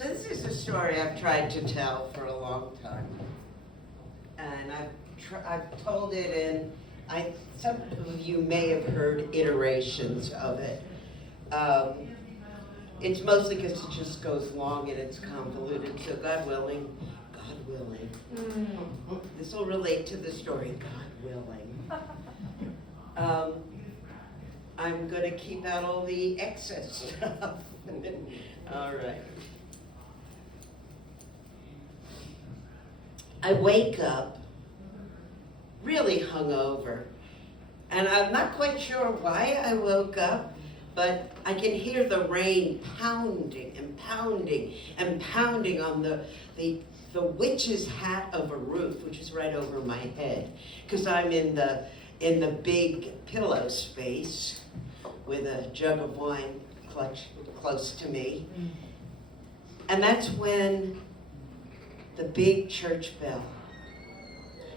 So this is a story I've tried to tell for a long time, and I've told it in. Some of you may have heard iterations of it. It's mostly because it just goes long and it's convoluted. So God willing, this will relate to the story. God willing, I'm going to keep out all the excess stuff. All right. I wake up really hungover, and I'm not quite sure why I woke up, but I can hear the rain pounding and pounding and pounding on the witch's hat of a roof, which is right over my head, because I'm in the big pillow space with a jug of wine close to me. And that's when the big church bell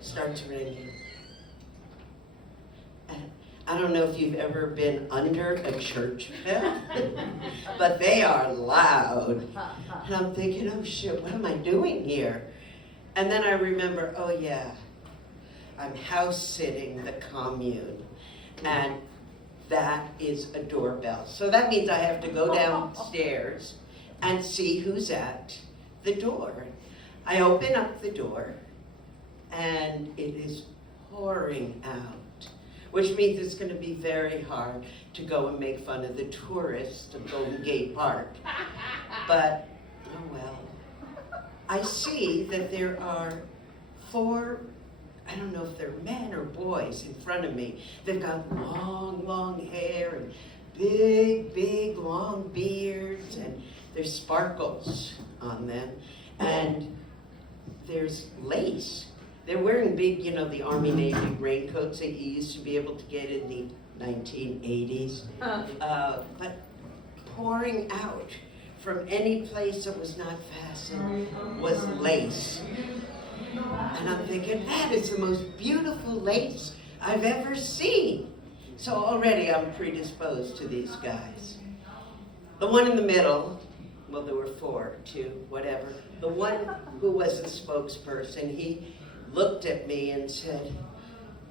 starts ringing. And I don't know if you've ever been under a church bell, but they are loud. And I'm thinking, oh shit, what am I doing here? And then I remember, oh yeah, I'm house sitting the commune, and that is a doorbell. So that means I have to go downstairs and see who's at the door. I open up the door, and it is pouring out, which means it's going to be very hard to go and make fun of the tourists of Golden Gate Park. But, oh well. I see that there are 4, I don't know if they're men or boys in front of me. They've got long hair and big, long beards, and there's sparkles on them, and there's lace. They're wearing big, the Army Navy raincoats that you used to be able to get in the 1980s. But pouring out from any place that was not fastened was lace. And I'm thinking, that is the most beautiful lace I've ever seen. So already I'm predisposed to these guys. The one in the middle, well, there were 4, 2, whatever. The one who was the spokesperson, he looked at me and said,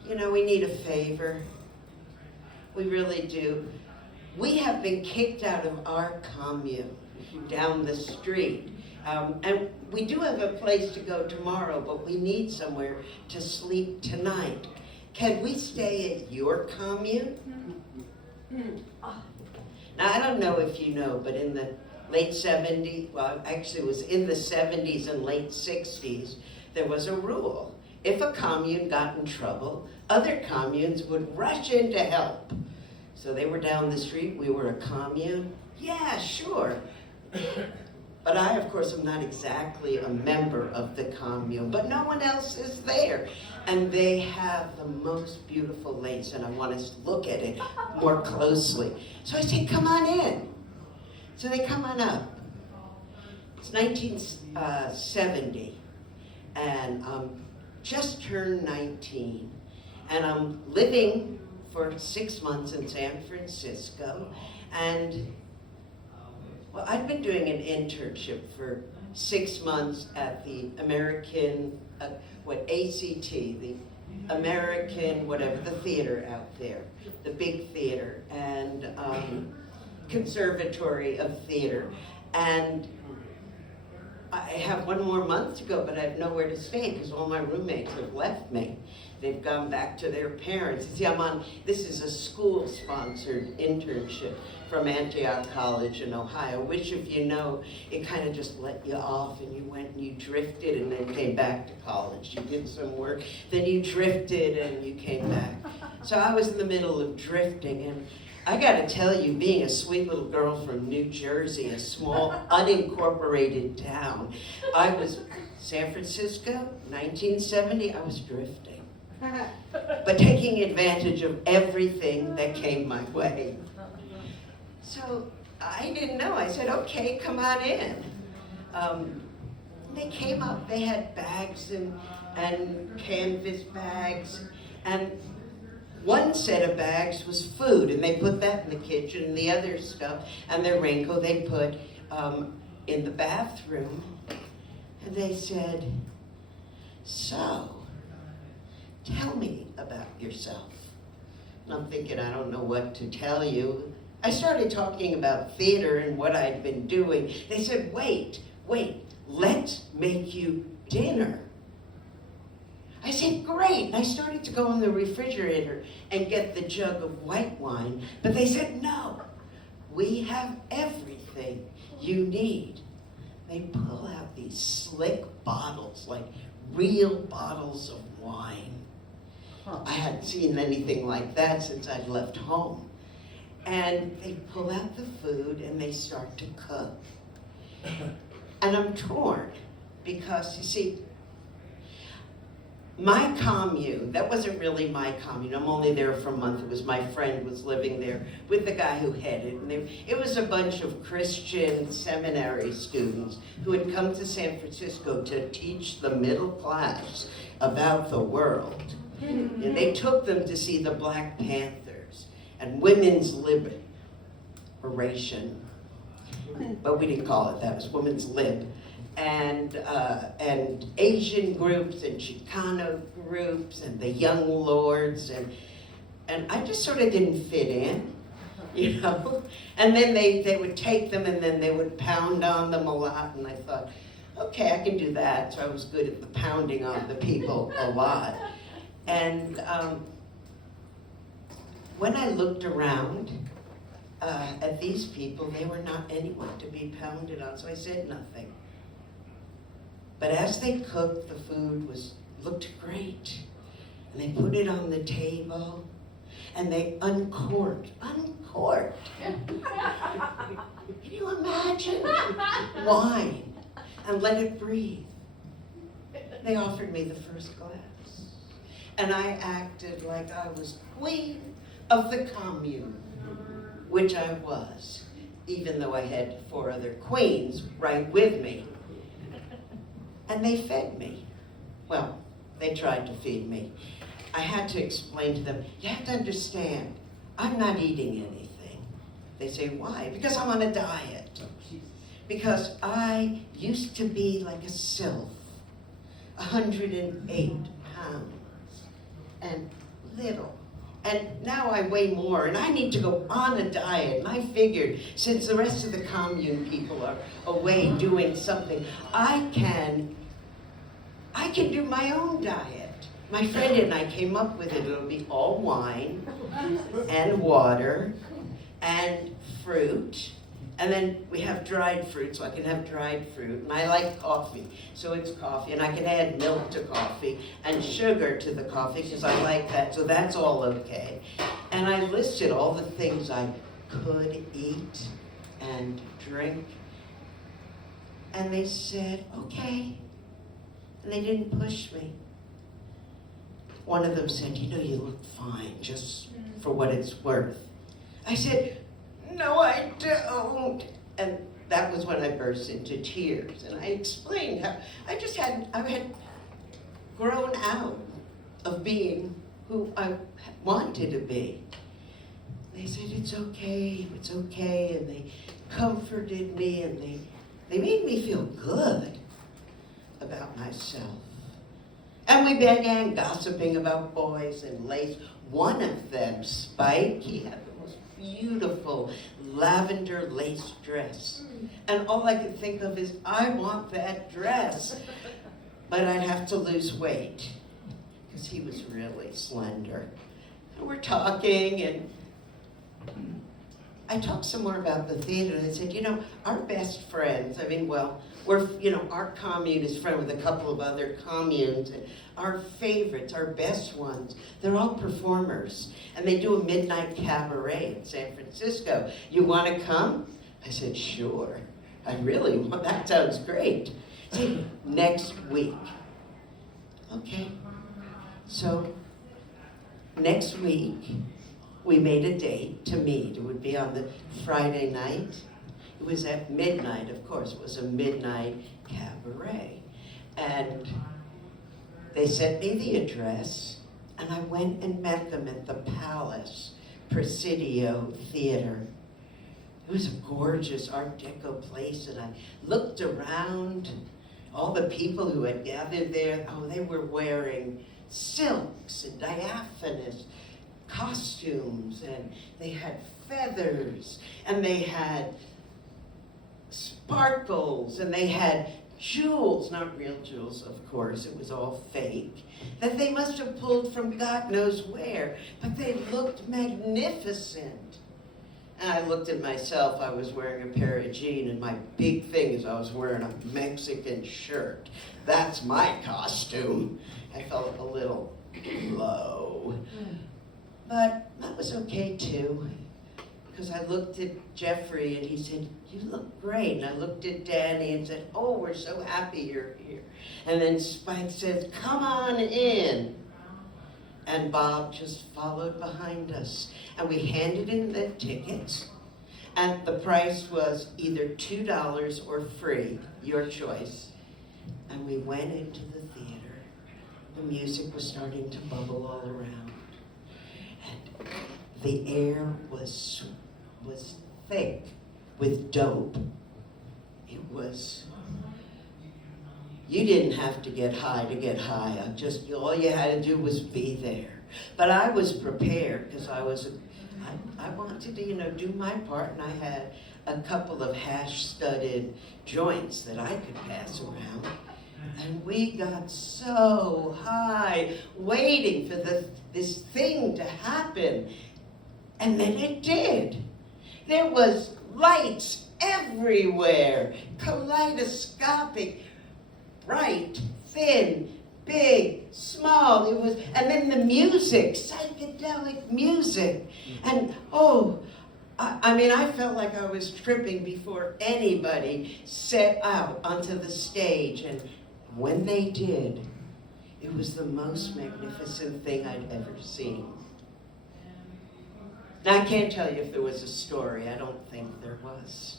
we need a favor. We really do. We have been kicked out of our commune down the street. And we do have a place to go tomorrow, but we need somewhere to sleep tonight. Can we stay at your commune? Now, I don't know if you know, but in the late 70s, well, actually it was in the 70s and late 60s, there was a rule. If a commune got in trouble, other communes would rush in to help. So they were down the street, we were a commune. Yeah, sure. But I, of course, am not exactly a member of the commune, but no one else is there. And they have the most beautiful lace, and I want us to look at it more closely. So I say, come on in. So they come on up. It's 1970, and just turned 19, and I'm living for 6 months in San Francisco, and well, I'd been doing an internship for 6 months at the American, ACT, the American, whatever, the theater out there, the big theater, and Conservatory of Theater. And I have 1 more month to go, but I have nowhere to stay because all my roommates have left me. They've gone back to their parents. See, this is a school-sponsored internship from Antioch College in Ohio, which, if you know, it kind of just let you off, and you went and you drifted and then came back to college. You did some work, then you drifted and you came back. So I was in the middle of drifting, and I got to tell you, being a sweet little girl from New Jersey, a small unincorporated town, I was San Francisco, 1970, I was drifting. But taking advantage of everything that came my way. So I didn't know. I said, okay, come on in. They came up, they had bags and canvas bags, and one set of bags was food, and they put that in the kitchen, and the other stuff, and their raincoat, they put in the bathroom, and they said, "So, tell me about yourself." And I'm thinking, I don't know what to tell you. I started talking about theater and what I'd been doing. They said, wait, let's make you dinner. I said, great. And I started to go in the refrigerator and get the jug of white wine. But they said, no, we have everything you need. They pull out these slick bottles, like real bottles of wine. I hadn't seen anything like that since I'd left home. And they pull out the food and they start to cook. And I'm torn because, you see, my commune, that wasn't really my commune. I'm only there for a month. It was my friend was living there with the guy who headed. And it was a bunch of Christian seminary students who had come to San Francisco to teach the middle class about the world. And they took them to see the Black Panthers and women's liberation, but we didn't call it that. It was women's lib, and Asian groups and Chicano groups and the Young Lords, and I just sort of didn't fit in, you know. And then they would take them and then they would pound on them a lot, and I thought, okay, I can do that. So I was good at the pounding on the people a lot. And when I looked around at these people, they were not anyone to be pounded on, so I said nothing. But as they cooked, the food looked great. And they put it on the table, and they uncorked. Can you imagine? Wine, and let it breathe. They offered me the first glass. And I acted like I was queen of the commune, which I was, even though I had 4 other queens right with me. And they fed me. Well, they tried to feed me. I had to explain to them, you have to understand, I'm not eating anything. They say, why? Because I'm on a diet. Because I used to be like a sylph, 108 pounds. And little. And now I weigh more, and I need to go on a diet. And I figured, since the rest of the commune people are away doing something, I can do my own diet. My friend and I came up with it. It'll be all wine and water and fruit. And then we have dried fruit, so I can have dried fruit. And I like coffee, so it's coffee. And I can add milk to coffee and sugar to the coffee because I like that, so that's all okay. And I listed all the things I could eat and drink. And they said, okay. And they didn't push me. One of them said, you know, you look fine, just for what it's worth. I said, no, I don't. And that was when I burst into tears. And I explained how I had grown out of being who I wanted to be. They said, it's okay. And they comforted me, and they made me feel good about myself. And we began gossiping about boys and lace. One of them, Spike, he had the most beautiful lavender lace dress. And all I could think of is, I want that dress. But I'd have to lose weight, because he was really slender. And we're talking, and I talked some more about the theater, and I said, you know, our best friends, our commune is friends with a couple of other communes, and our favorites, our best ones, they're all performers, and they do a midnight cabaret in San Francisco. You want to come? I said, sure. I really want, that sounds great. Say, next week. Okay. So, next week, we made a date to meet. It would be on the Friday night. It was at midnight, of course. It was a midnight cabaret. And they sent me the address, and I went and met them at the Palace Presidio Theater. It was a gorgeous Art Deco place, and I looked around. All the people who had gathered there, oh, they were wearing silks and diaphanous costumes, and they had feathers, and they had sparkles, and they had jewels, not real jewels, of course, it was all fake, that they must have pulled from God knows where, but they looked magnificent. And I looked at myself, I was wearing a pair of jeans, and my big thing is I was wearing a Mexican shirt. That's my costume. I felt a little low. But that was okay too, because I looked at Jeffrey and he said, "You look great." And I looked at Danny and said, "Oh, we're so happy you're here." And then Spike said, "Come on in." And Bob just followed behind us. And we handed in the tickets. And the price was either $2 or free, your choice. And we went into the theater. The music was starting to bubble all around. And the air was thick with dope. It was, you didn't have to get high to get high. All you had to do was be there. But I was prepared because I wanted to, do my part, and I had a couple of hash-studded joints that I could pass around. And we got so high, waiting for this thing to happen. And then it did. There was lights everywhere, kaleidoscopic, bright, thin, big, small. It was, and then the music, psychedelic music. And I felt like I was tripping before anybody set out onto the stage. And when they did, it was the most magnificent thing I'd ever seen. Now, I can't tell you if there was a story. I don't think there was.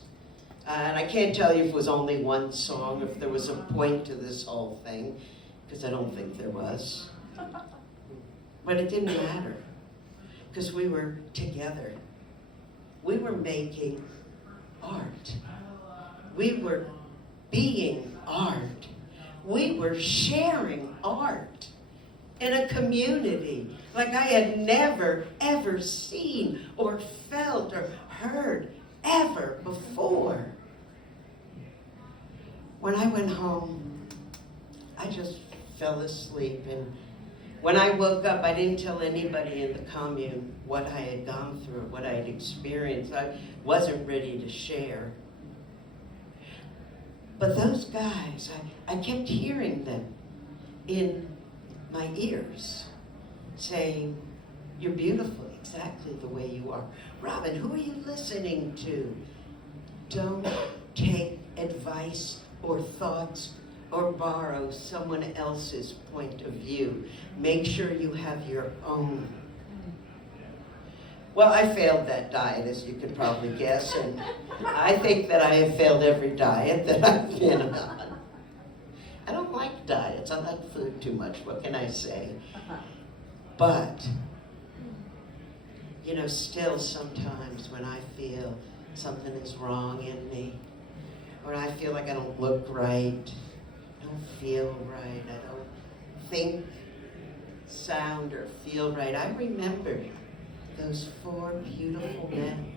And I can't tell you if it was only one song, if there was a point to this whole thing, because I don't think there was. But it didn't matter, because we were together. We were making art. We were being art. We were sharing art in a community like I had never, ever seen or felt or heard ever before. When I went home, I just fell asleep, and when I woke up, I didn't tell anybody in the commune what I had gone through, what I had experienced. I wasn't ready to share. But those guys, I kept hearing them in my ears saying, "You're beautiful exactly the way you are. Robin, who are you listening to? Don't take advice or thoughts or borrow someone else's point of view. Make sure you have your own." Well, I failed that diet, as you could probably guess, and I think that I have failed every diet that I've been on. I don't like diets. I like food too much. What can I say? But, still sometimes when I feel something is wrong in me, or I feel like I don't look right, I don't feel right, I don't think, sound, or feel right, I remember those 4 beautiful men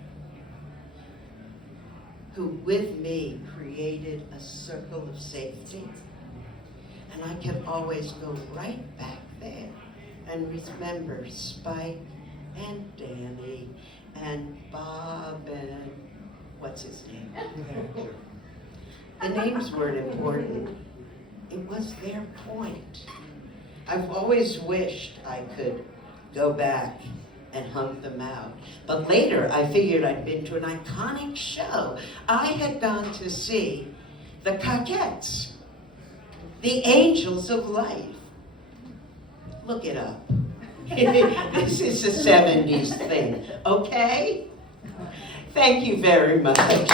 who with me created a circle of safety. And I can always go right back there and remember Spike and Danny and Bob and what's his name? The names weren't important. It was their point. I've always wished I could go back and hunt them out. But later, I figured I'd been to an iconic show. I had gone to see the Coquettes, the Angels of Life. Look it up. This is a 70s thing, okay? Thank you very much.